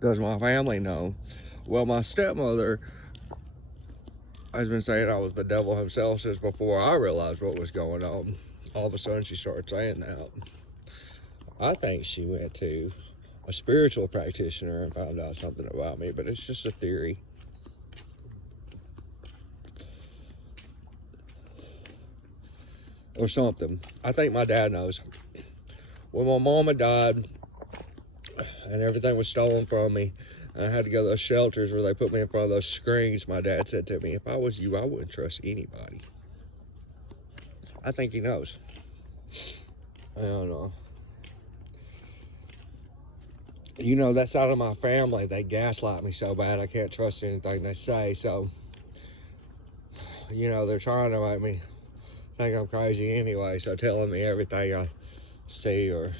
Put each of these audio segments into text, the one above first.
Does my family know? Well, my stepmother has been saying I was the devil himself since before I realized what was going on. All of a sudden, she started saying that. I think she went to a spiritual practitioner and found out something about me, but it's just a theory. Or something. I think my dad knows. When my mama died and everything was stolen from me, and I had to go to those shelters where they put me in front of those screens, my dad said to me, if I was you, I wouldn't trust anybody. I think he knows. I don't know. You know, that side of my family, they gaslight me so bad I can't trust anything they say. So, you know, they're trying to make me think I'm crazy anyway. So telling me everything I see or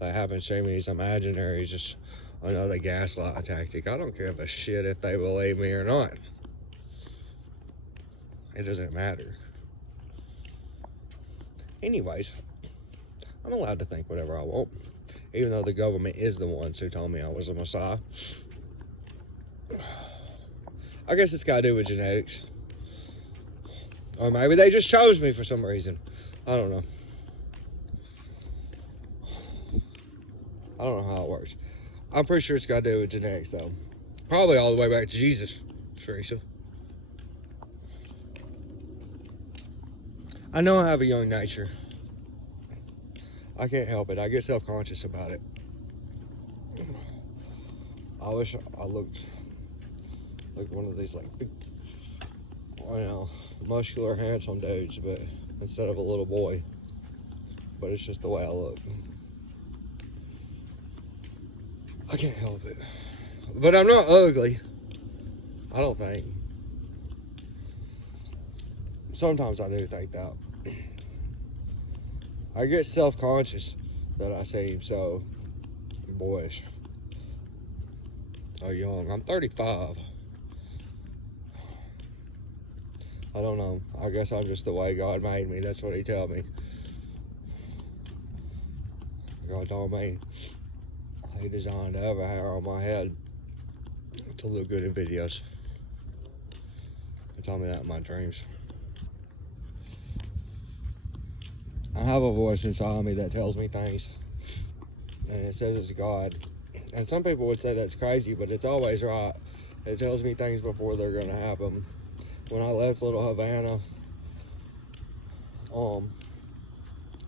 they haven't seen me is imaginary is just another gaslight tactic. I don't give a shit if they believe me or not. It doesn't matter. Anyways, I'm allowed to think whatever I want, even though the government is the ones who told me I was a Messiah. I guess it's got to do with genetics. Or maybe they just chose me for some reason. I don't know. I don't know how it works. I'm pretty sure it's got to do with genetics, though. Probably all the way back to Jesus, Teresa. I know I have a young nature. I can't help it. I get self-conscious about it. I wish I looked like one of these, like, big, muscular, handsome dudes, but instead of a little boy. But it's just the way I look. I can't help it. But I'm not ugly. I don't think. Sometimes I do think that. I get self-conscious that I seem so boyish or young. I'm 35. I don't know. I guess I'm just the way God made me. That's what he told me. God told me he designed every hair on my head to look good in videos. He told me that in my dreams. I have a voice inside me that tells me things, and it says it's God. And some people would say that's crazy, but it's always right. It tells me things before they're going to happen. When I left Little Havana,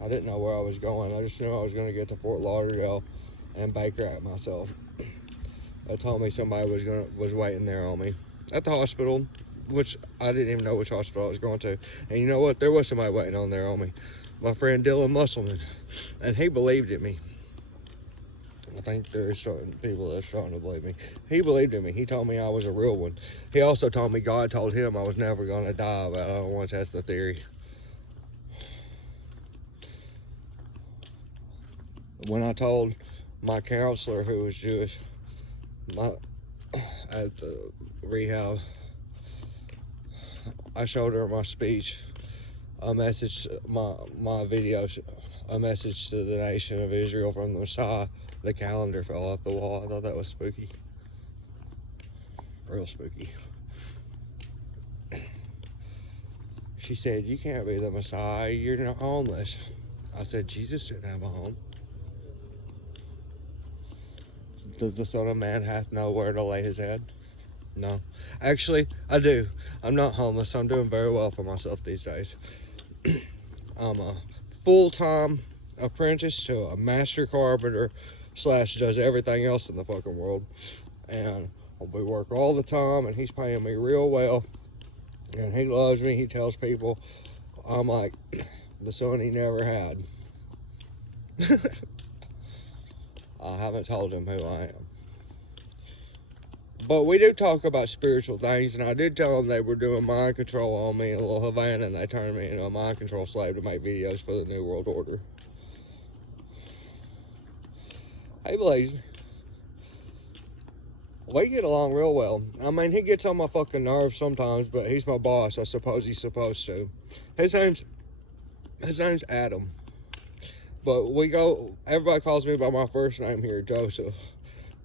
I didn't know where I was going. I just knew I was going to get to Fort Lauderdale and bankrupt myself. They told me somebody was waiting there on me at the hospital, which I didn't even know which hospital I was going to. And you know what? There was somebody waiting on there on me. My friend Dylan Musselman, and he believed in me. I think there's certain people that are starting to believe me. He believed in me. He told me I was a real one. He also told me God told him I was never going to die, but I don't want to test the theory. When I told my counselor, who was Jewish, at the rehab, I showed her my speech, a message, my video, a message to the nation of Israel from the Messiah. The calendar fell off the wall. I thought that was spooky. Real spooky. She said, you can't be the Messiah. You're not homeless. I said, Jesus didn't have a home. Does the Son of Man hath nowhere to lay his head? No. Actually, I do. I'm not homeless. I'm doing very well for myself these days. I'm a full-time apprentice to a master carpenter / does everything else in the fucking world. And we work all the time, and he's paying me real well. And he loves me. He tells people I'm like the son he never had. I haven't told him who I am. But we do talk about spiritual things, and I did tell them they were doing mind control on me in Little Havana, and they turned me into a mind control slave to make videos for the New World Order. He believes me. We get along real well. I mean, he gets on my fucking nerves sometimes, but he's my boss. I suppose he's supposed to. His name's Adam. But everybody calls me by my first name here, Joseph.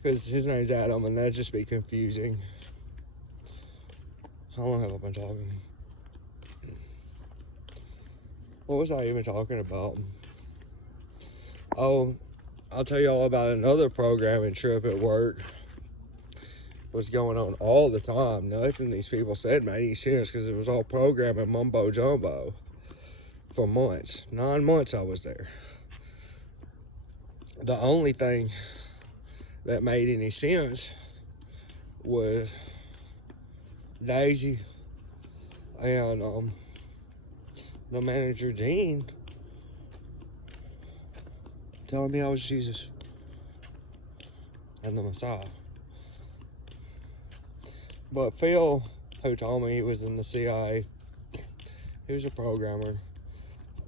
Because his name's Adam, and that'd just be confusing. How long have I been talking? What was I even talking about? Oh, I'll tell you all about another programming trip at work. Was going on all the time. Nothing these people said made any sense because it was all programming mumbo jumbo for months. 9 months I was there. The only thing that made any sense was Daisy and the manager Gene telling me I was Jesus and the Messiah. But Phil, who told me he was in the CIA, he was a programmer.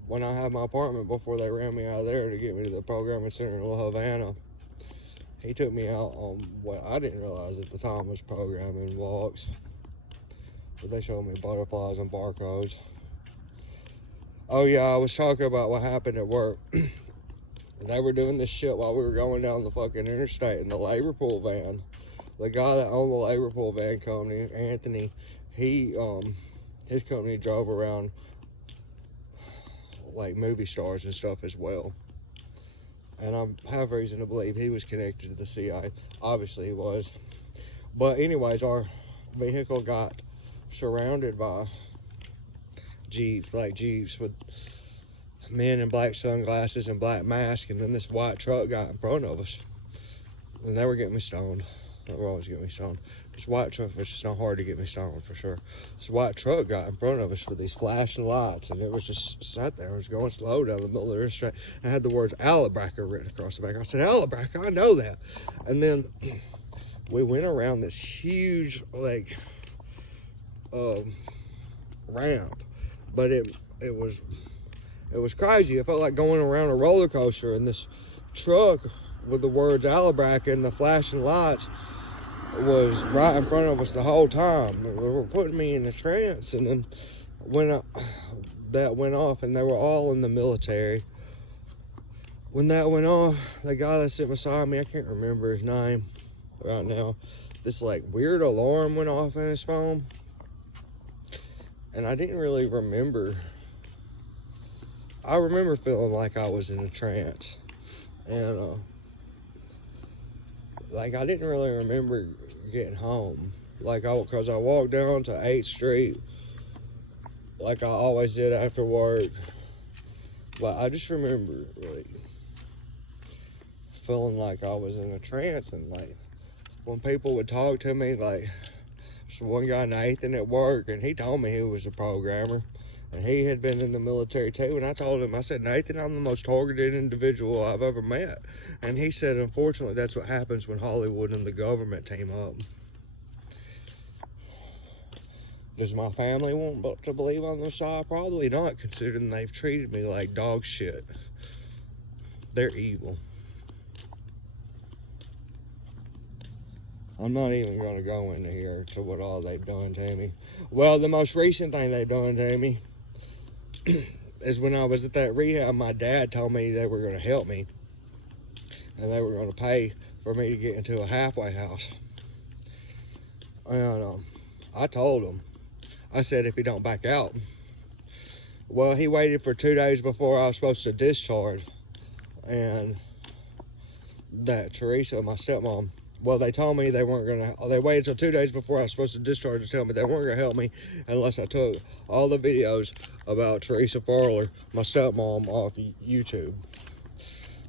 When I had my apartment before they ran me out of there to get me to the programming center in La Havana, he took me out on what I didn't realize at the time was programming walks. But they showed me butterflies and barcodes. Oh yeah, I was talking about what happened at work. They were doing this shit while we were going down the fucking interstate in the labor pool van. The guy that owned the labor pool van company, Anthony, his company drove around like movie stars and stuff as well. And I have reason to believe he was connected to the CIA. Obviously he was. But anyways, our vehicle got surrounded by black Jeeps with men in black sunglasses and black masks, and then this white truck got in front of us. And they were getting me stoned. They were always getting me stoned. This white truck was just not hard to get me stoned for sure. This white truck got in front of us with these flashing lights, and it was just sat there. It was going slow down the middle of the interstate. I had the words Alabraca written across the back. I said, Alabraca, I know that. And then we went around this huge ramp, but it was crazy. It felt like going around a roller coaster, and this truck with the words Alabraca and the flashing lights was right in front of us the whole time. They were putting me in a trance, and then when that went off, and they were all in the military. When that went off, the guy that sat beside me, I can't remember his name right now, this weird alarm went off in his phone, and I didn't really remember. I remember feeling like I was in a trance, and I didn't really remember getting home, because I walked down to 8th Street like I always did after work. But I just remember feeling like I was in a trance, and when people would talk to me, there's one guy, Nathan, at work, and he told me he was a programmer. And he had been in the military too. And I told him, I said, Nathan, I'm the most targeted individual I've ever met. And he said, unfortunately, that's what happens when Hollywood and the government team up. Does my family want to believe on the side? Probably not, considering they've treated me like dog shit. They're evil. I'm not even going to go into here to what all they've done to me. Well, the most recent thing they've done to me is when I was at that rehab, my dad told me they were going to help me, and they were going to pay for me to get into a halfway house. And I told him, I said, if he don't back out. Well, he waited for 2 days before I was supposed to discharge, and that Teresa, my stepmom, well, they told me they weren't going to, they waited until 2 days before I was supposed to discharge to tell me they weren't going to help me unless I took all the videos about Teresa Farler, my stepmom, off YouTube.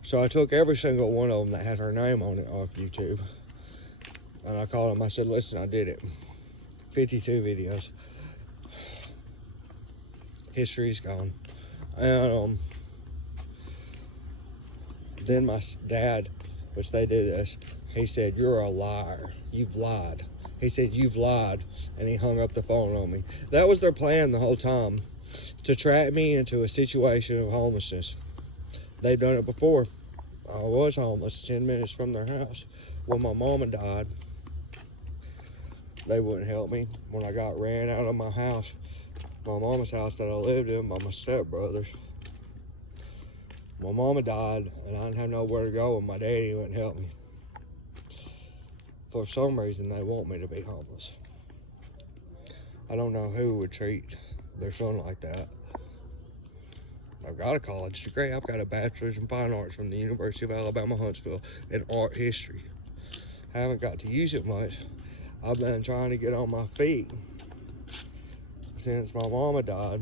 So I took every single one of them that had her name on it off YouTube. And I called them, I said, listen, I did it. 52 videos. History's gone. And then my dad, which they did this, he said, you're a liar. You've lied. He said, you've lied. And he hung up the phone on me. That was their plan the whole time, to trap me into a situation of homelessness. They've done it before. I was homeless 10 minutes from their house. When my mama died, they wouldn't help me. When I got ran out of my house, my mama's house that I lived in, by my stepbrothers. My mama died, and I didn't have nowhere to go, and my daddy wouldn't help me. for some reason they want me to be homeless. I don't know who would treat their son like that. I've got a college degree. I've got a bachelor's in fine arts from the University of Alabama, Huntsville in art history. I haven't got to use it much. I've been trying to get on my feet since my mama died,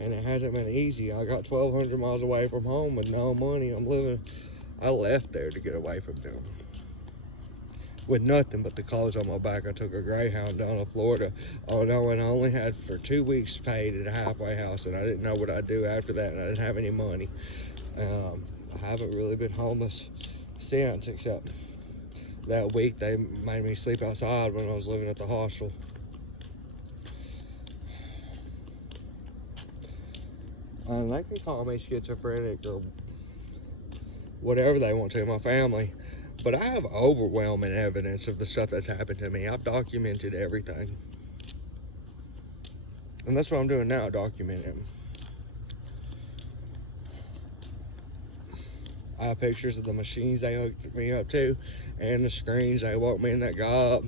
and it hasn't been easy. I got 1,200 miles away from home with no money. I left there to get away from them with nothing but the clothes on my back. I took a Greyhound down to Florida, knowing I only had for 2 weeks paid at a halfway house, and I didn't know what I'd do after that, and I didn't have any money. I haven't really been homeless since, except that week they made me sleep outside when I was living at the hostel. And they can call me schizophrenic or whatever they want to, my family. But I have overwhelming evidence of the stuff that's happened to me. I've documented everything. And that's what I'm doing now, documenting. I have pictures of the machines they hooked me up to and the screens they woke me in that got up.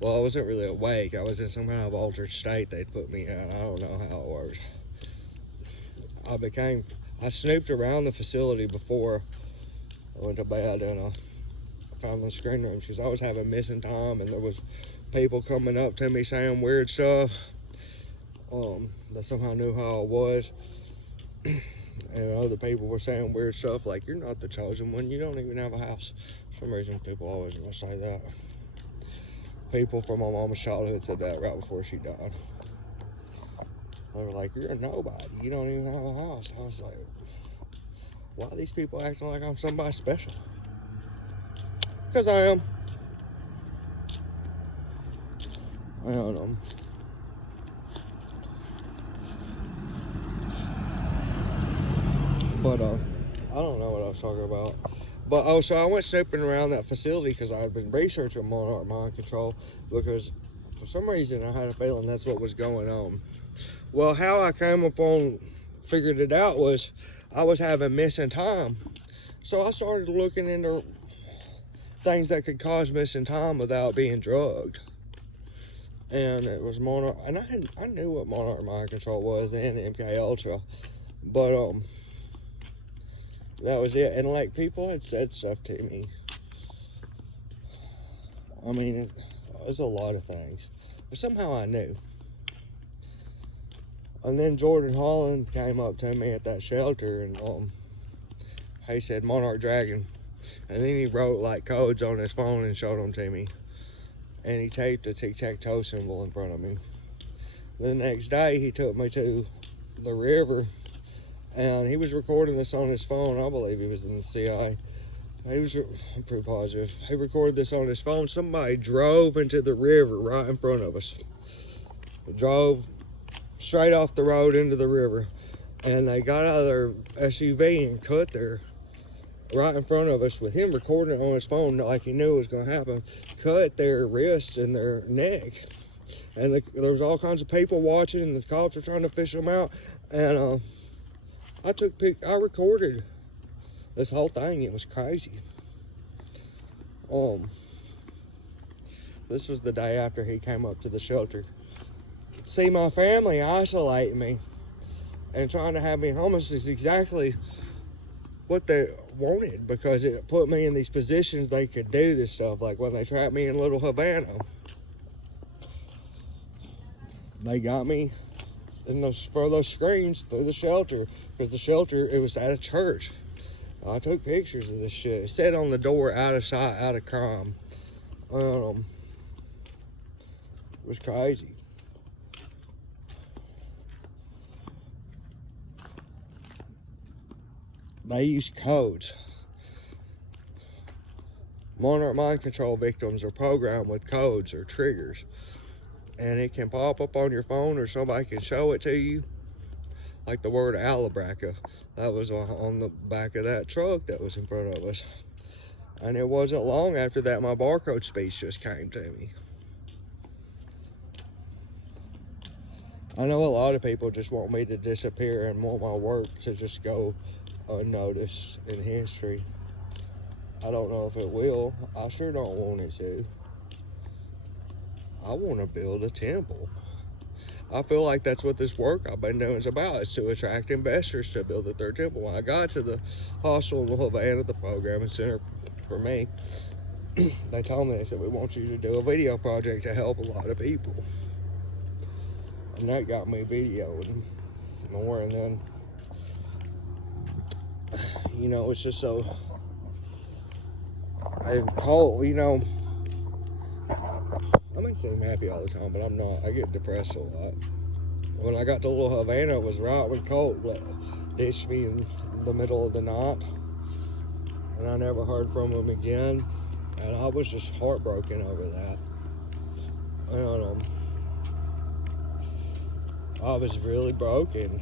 Well, I wasn't really awake. I was in some kind of altered state they'd put me in. I don't know how it works. I snooped around the facility before I went to bed, and I found the screen rooms because I was having missing time, and there was people coming up to me saying weird stuff that somehow knew how I was. And other people were saying weird stuff like, you're not the chosen one, you don't even have a house. For some reason, people always want to say that. People from my mama's childhood said that right before she died. They were like, you're a nobody, you don't even have a house. I was like, why are these people acting like I'm somebody special? Because I am. I don't know. But I don't know what I was talking about. But so I went snooping around that facility because I had been researching Monarch Mind Control, because for some reason I had a feeling that's what was going on. Well, how I figured it out was I was having missing time. So I started looking into things that could cause missing time without being drugged. And it was Monarch, and I knew what Monarch Mind Control was and MK Ultra, but that was it. And like, people had said stuff to me. I mean, it was a lot of things, but somehow I knew. And then Jordan Holland came up to me at that shelter, and he said Monarch Dragon, and then he wrote like codes on his phone and showed them to me, and he taped a tic-tac-toe symbol in front of me. The next day he took me to the river, and he was recording this on his phone. I believe he was in the CIA. I'm pretty positive. He recorded this on his phone. Somebody drove into the river right in front of us. Drove straight off the road into the river, and they got out of their SUV and cut there right in front of us with him recording it on his phone like he knew it was going to happen. Cut their wrist and their neck, and there was all kinds of people watching, and the cops were trying to fish them out. And I recorded this whole thing. It was crazy. This was the day after he came up to the shelter. See, my family isolating me and trying to have me homeless is exactly what they wanted, because it put me in these positions they could do this stuff. Like when they trapped me in Little Havana, they got me for those screens through the shelter, because the shelter, it was at a church. I took pictures of this shit. It said on the door, out of sight, out of crime. It was crazy. They use codes. Monarch Mind Control victims are programmed with codes or triggers, and it can pop up on your phone, or somebody can show it to you, like the word Alabraca. That was on the back of that truck that was in front of us. And it wasn't long after that my barcode speech just came to me. I know a lot of people just want me to disappear and want my work to just go unnoticed in history. I don't know if it will. I sure don't want it to. I want to build a temple. I feel like that's what this work I've been doing is about, is to attract investors to build a third temple. When I got to the hostel in Havana, the programming center for me, they told me, they said, we want you to do a video project to help a lot of people. And that got me videoing more. And then, you know, it's just so, I'm cold, you know, I may seem happy all the time, but I'm not. I get depressed a lot. When I got to Little Havana, it was right when Colt ditched me in the middle of the night. And I never heard from him again. And I was just heartbroken over that. And I was really broken.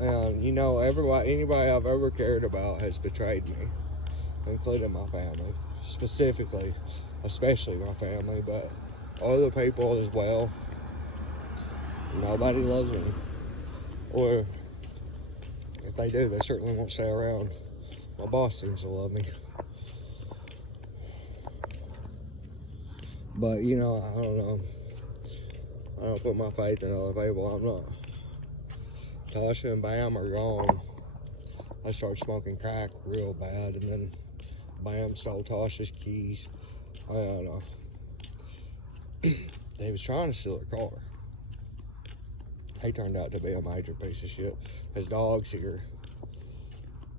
And, you know, anybody I've ever cared about has betrayed me, including my family, specifically. Especially my family, but other people as well. Nobody loves me. Or if they do, they certainly won't stay around. My boss seems to love me. But, you know, I don't know. I don't put my faith in other people. I'm not. Tasha and Bam are gone. I started smoking crack real bad, and then Bam stole Tasha's keys. I don't know. He was trying to steal a car. He turned out to be a major piece of shit. His dog's here.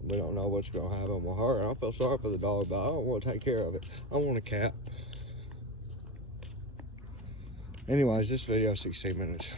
We don't know what's going to happen with her. And I feel sorry for the dog, but I don't want to take care of it. I want a cat. Anyways, this video is 16 minutes.